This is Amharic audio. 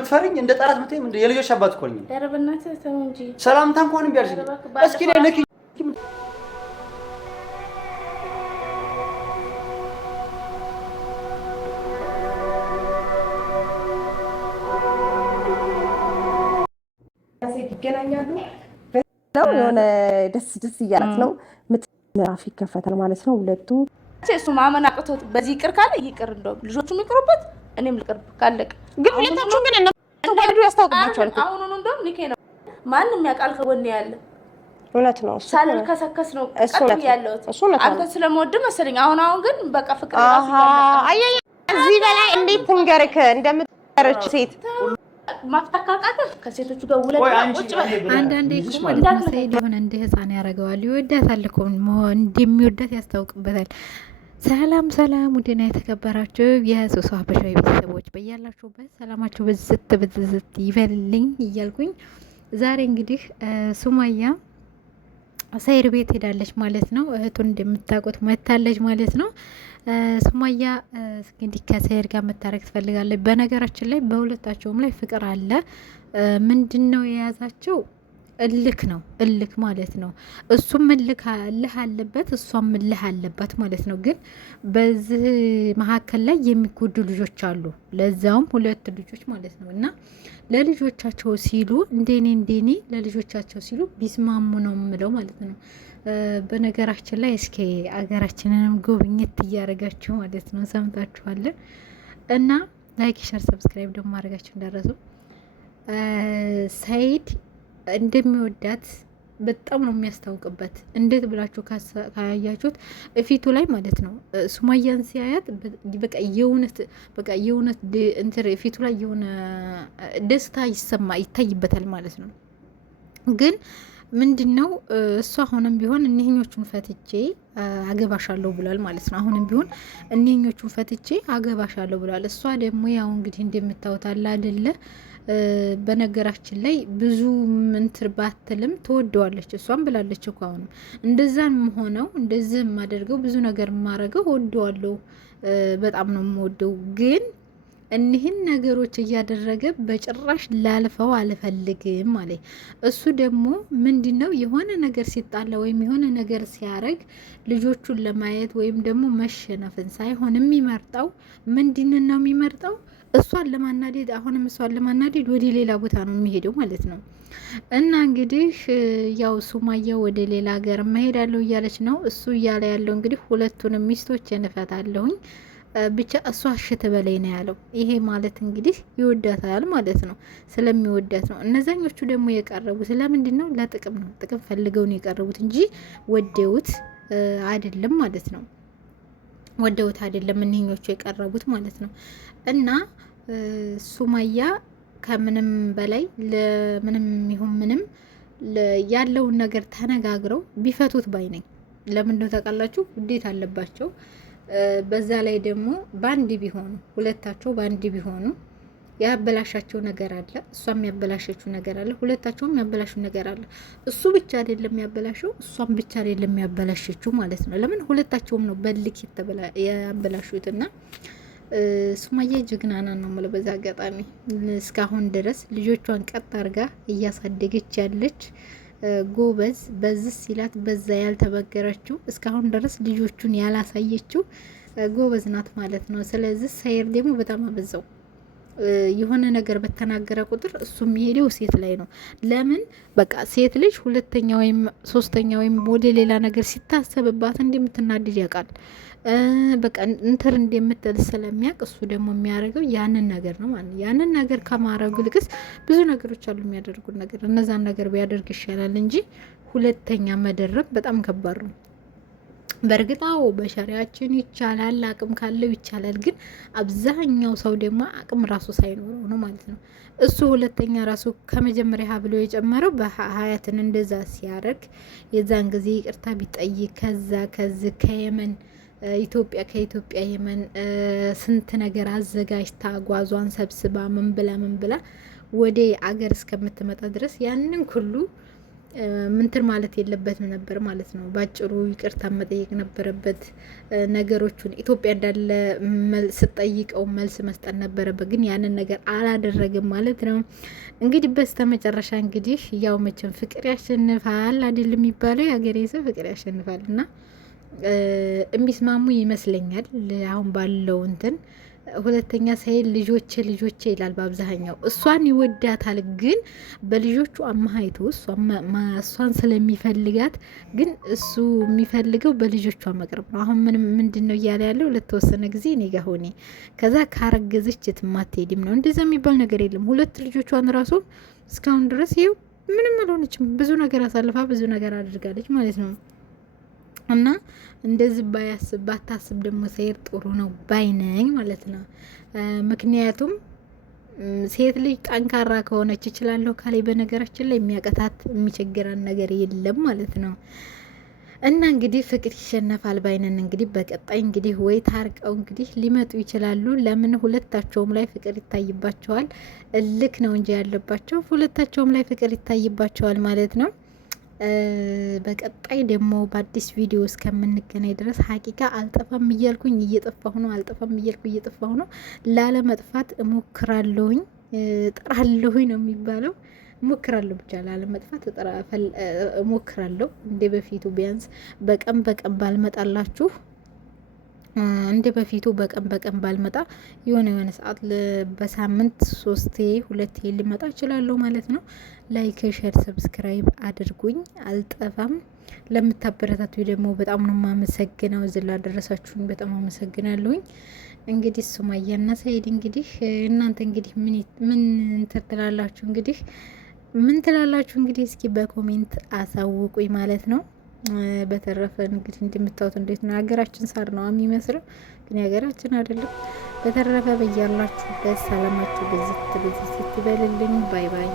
እንደምትፈሪኝ እንደ ጠላት ምትይም እንደ የልጆች አባት እኮ ነኝ። ኧረ በእናትህ ተው እንጂ ሰላምታ እንኳን እምቢ አልሽኝ። እስኪ ነኪ ይገናኛሉ ነው የሆነ ደስ እያላት ነው ምዕራፍ ይከፈታል ማለት ነው። ሁለቱ እሱ ማመን አቅቶት በዚህ ይቅር ካለ ይቅር፣ እንደው ልጆቹም ይቅሩበት እኔም ልቅርብ ካለቀ ግን ሁለታችሁ ግን ተዋዱ ያስታውቅባቸዋል። አሁን እንደው ንኬ ነው ማንንም ያውቃል ከጎኔ ያለ እውነት ነው። እሱ ሳልከሰከስ ነው ቀጥ ያለው አንተ ስለምወድ መሰለኝ። አሁን ግን በቃ ፍቅር ራሱ አየየ እዚህ በላይ እንዴት ትንገርክ እንደምትረች ሴት ማፍታካካተ ከሴቶቹ ጋር ውለት ቁጭ በል። አንዳንዴ እኮ ማለት ነው ሰይድ የሆነ እንደ ህፃን ያደርገዋል። ይወዳታል እኮ እንደሚወዳት ያስታውቅበታል። ሰላም ውድና የተከበራችሁ የሶሶ ሀበሻዊ ቤተሰቦች በያላችሁበት ሰላማችሁ ብዝት ይበልልኝ እያልኩኝ ዛሬ እንግዲህ ሱማያ ሰይድ ቤት ሄዳለች ማለት ነው። እህቱን እንደምታውቁት መታለች ማለት ነው። ሱማያ እንግዲህ ከሰይድ ጋር መታረቅ ትፈልጋለች። በነገራችን ላይ በሁለታቸውም ላይ ፍቅር አለ። ምንድን ነው የያዛቸው? እልክ ነው፣ እልክ ማለት ነው። እሱም እልህ አለበት፣ እሷም እልህ አለባት ማለት ነው። ግን በዚህ መካከል ላይ የሚጎዱ ልጆች አሉ፣ ለዛውም ሁለት ልጆች ማለት ነው። እና ለልጆቻቸው ሲሉ እንደኔ ለልጆቻቸው ሲሉ ቢስማሙ ነው የምለው ማለት ነው። በነገራችን ላይ እስኪ አገራችንንም ጎብኝት እያደረጋችሁ ማለት ነው። ሰምታችኋል። እና ላይክ፣ ሸር፣ ሰብስክራይብ ደግሞ ማድረጋችሁ እንዳረሱ። ሰይድ እንደሚወዳት በጣም ነው የሚያስታውቅበት። እንዴት ብላችሁ ካያያችሁት ፊቱ ላይ ማለት ነው። ሱማያን ሲያያት በቃ የእውነት እንትን ፊቱ ላይ የሆነ ደስታ ይታይበታል ማለት ነው። ግን ምንድን ነው እሱ አሁንም ቢሆን እኒህኞቹን ፈትቼ አገባሻለሁ ብሏል ማለት ነው። አሁንም ቢሆን እኒህኞቹን ፈትቼ አገባሻለሁ ብሏል። እሷ ደግሞ ያው እንግዲህ እንደምታወታላ አይደለ። በነገራችን ላይ ብዙ ምንትር ባትልም ትወደዋለች። እሷም ብላለች እኮ አሁንም እንደዛም ሆነው እንደዚህ የማደርገው ብዙ ነገር የማረገው ወደዋለሁ፣ በጣም ነው የምወደው። ግን እኒህን ነገሮች እያደረገ በጭራሽ ላልፈው አልፈልግም አለ። እሱ ደግሞ ምንድን ነው የሆነ ነገር ሲጣላ ወይም የሆነ ነገር ሲያረግ ልጆቹን ለማየት ወይም ደግሞ መሸነፍን ሳይሆን የሚመርጠው ምንድን ነው የሚመርጠው እሷን ለማናደድ፣ አሁንም እሷን ለማናደድ ወደ ሌላ ቦታ ነው የሚሄደው ማለት ነው። እና እንግዲህ ያው ሱማያ ወደ ሌላ ሀገር መሄዳለሁ እያለች ነው። እሱ እያለ ያለው እንግዲህ ሁለቱንም ሚስቶችን እፈታለሁኝ ብቻ እሷ እሽት በላይ ነው ያለው። ይሄ ማለት እንግዲህ ይወዳታል ማለት ነው። ስለሚወዳት ነው። እነዛኞቹ ደግሞ የቀረቡት ስለምንድን ነው? ለጥቅም ነው። ጥቅም ፈልገው ነው የቀረቡት እንጂ ወደውት አይደለም ማለት ነው። ወደውት አይደለም እነኞቹ የቀረቡት ማለት ነው። እና ሱማያ ከምንም በላይ ለምንም ይሁን ምንም ያለውን ነገር ተነጋግረው ቢፈቱት ባይ ነኝ። ለምንድነው ታውቃላችሁ? ውዴት አለባቸው። በዛ ላይ ደግሞ ባንዲ ቢሆኑ ሁለታቸው ባንዲ ቢሆኑ ያበላሻቸው ነገር አለ፣ እሷም ያበላሸችው ነገር አለ፣ ሁለታቸውም ያበላሹ ነገር አለ። እሱ ብቻ አይደለም ያበላሸው፣ እሷም ብቻ አይደለም ያበላሸችው ማለት ነው። ለምን ሁለታቸውም ነው በልክ ያበላሹትና ሱማያ ጀግናና ነው ማለት በዛ አጋጣሚ እስካሁን ድረስ ልጆቿን ቀጥ አርጋ እያሳደገች ያለች ጎበዝ፣ በዚህ ሲላት በዛ ያልተበገረችው እስካሁን ድረስ ልጆቹን ያላሳየችው ጎበዝ ናት ማለት ነው። ስለዚህ ሰይድ ደግሞ በጣም አበዛው። የሆነ ነገር በተናገረ ቁጥር እሱ የሚሄደው ሴት ላይ ነው። ለምን በቃ ሴት ልጅ ሁለተኛ ወይም ሶስተኛ ወይም ወደ ሌላ ነገር ሲታሰብባት እንደምትናደድ ያውቃል። በቃ እንትን እንደምትል ስለሚያውቅ እሱ ደግሞ የሚያደርገው ያንን ነገር ነው ማለት ነው። ያንን ነገር ከማረጉ ልክስ ብዙ ነገሮች አሉ የሚያደርጉት ነገር፣ እነዛን ነገር ቢያደርግ ይሻላል እንጂ ሁለተኛ መደረብ በጣም ከባድ ነው። በእርግጣው በሸሪያችን ይቻላል፣ አቅም ካለው ይቻላል። ግን አብዛኛው ሰው ደግሞ አቅም ራሱ ሳይኖረው ነው ማለት ነው። እሱ ሁለተኛ ራሱ ከመጀመሪያ ብሎ የጨመረው በሀያትን እንደዛ ሲያደርግ የዛን ጊዜ ይቅርታ ቢጠይቅ ከዚህ ከየመን ኢትዮጵያ ከኢትዮጵያ የመን ስንት ነገር አዘጋጅታ ጓዟን ሰብስባ ምን ብላ ወደ አገር እስከምትመጣ ድረስ ያንን ሁሉ ምንትን ማለት የለበትም ነበር ማለት ነው። ባጭሩ ይቅርታ መጠየቅ ነበረበት። ነገሮቹን ኢትዮጵያ እንዳለ ስጠይቀው መልስ መስጠት ነበረበት፣ ግን ያንን ነገር አላደረግም ማለት ነው። እንግዲህ በስተመጨረሻ እንግዲህ ያው መቼም ፍቅር ያሸንፋል አይደል የሚባለው፣ የሀገሬ ሰው ፍቅር ያሸንፋል እና የሚስማሙ ይመስለኛል አሁን ባለው እንትን። ሁለተኛ ሳይል ልጆቼ ይላል በአብዛኛው። እሷን ይወዳታል፣ ግን በልጆቹ አማሃይቶ እሷን ስለሚፈልጋት፣ ግን እሱ የሚፈልገው በልጆቿ መቅረብ ነው። አሁን ምንድን ነው እያለ ያለው ለተወሰነ ጊዜ እኔ ጋ ሆኔ ከዛ ካረገዘች የትም አትሄድም ነው። እንደዛ የሚባል ነገር የለም። 2 ልጆቿን ራሱ እስካሁን ድረስ ይኸው ምንም አልሆነችም። ብዙ ነገር አሳልፋ ብዙ ነገር አድርጋለች ማለት ነው። እና እንደዚህ ባታስብ ደግሞ ሰይር ጥሩ ነው ባይነኝ ማለት ነው። ምክንያቱም ሴት ልጅ ጠንካራ ከሆነች እችላለሁ ካላይ በነገራችን ላይ የሚያቀታት የሚቸግራን ነገር የለም ማለት ነው። እና እንግዲህ ፍቅር ይሸነፋል ባይነን። እንግዲህ በቀጣይ እንግዲህ ወይ ታርቀው እንግዲህ ሊመጡ ይችላሉ። ለምን ሁለታቸውም ላይ ፍቅር ይታይባቸዋል። እልክ ነው እንጂ ያለባቸው ሁለታቸውም ላይ ፍቅር ይታይባቸዋል ማለት ነው። በቀጣይ ደግሞ በአዲስ ቪዲዮ እስከምንገናኝ ድረስ ሀቂቃ አልጠፋም እያልኩኝ እየጠፋሁ ነው፣ አልጠፋም እያልኩ እየጠፋሁ ነው። ላለመጥፋት እሞክራለሁኝ፣ እጥራለሁኝ ነው የሚባለው። እሞክራለሁ ብቻ ላለመጥፋት እሞክራለሁ። እንደ በፊቱ ቢያንስ በቀን ባልመጣላችሁ እንደ በፊቱ በቀን ባልመጣ የሆነ ሰዓት በሳምንት 3-2 ሊመጣ እችላለሁ ማለት ነው። ላይክ፣ ሼር፣ ሰብስክራይብ አድርጉኝ። አልጠፋም። ለምታበረታቱ ደግሞ በጣም ነው የማመሰግነው። እዚህ ላደረሳችሁኝ በጣም አመሰግናለሁኝ። እንግዲህ ሱማያና ሰይድ እንግዲህ እናንተ እንግዲህ ምን ትላላችሁ? ምን ትላላችሁ? እንግዲህ እስኪ በኮሜንት አሳውቁኝ ማለት ነው። በተረፈ እንግዲህ እንደምታዩት እንዴት ነው ሀገራችን ሳር ነው የሚመስለው፣ ግን ሀገራችን አይደለም። በተረፈ በያላችሁበት ሰላማችሁ ብዝት ይበልልኝ። ባይ ባይ።